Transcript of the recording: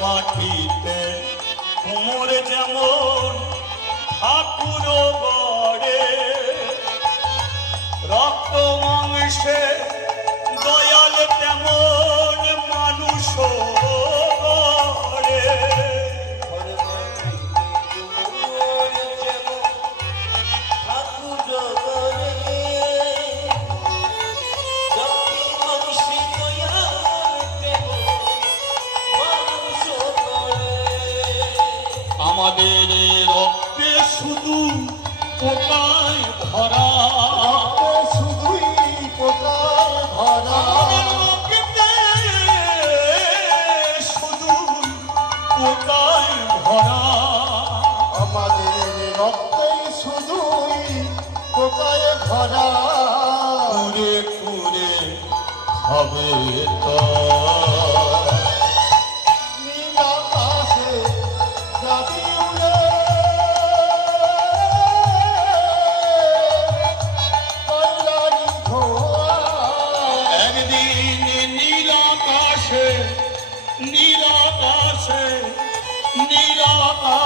মাটিতে কুমোর যেমন ঠাকুর গড়ে, রক্ত মাংসে দয়াল তেমন মানুষ গড়ে। আমাদের রক্তে শুধু পোকায় ভরা, শুধুই পোকায় ভরা, রক্তে শুধু পোকায় ভরা, আমাদের রক্তে শুধুই পোকায় ভরা। কুরে কুরে খাবে তো নীল আকাশে যাবি উড়ে, কয়লারি ধোঁয়া। একদিন নীল আকাশে, নীল আকাশে, নীল আকাশে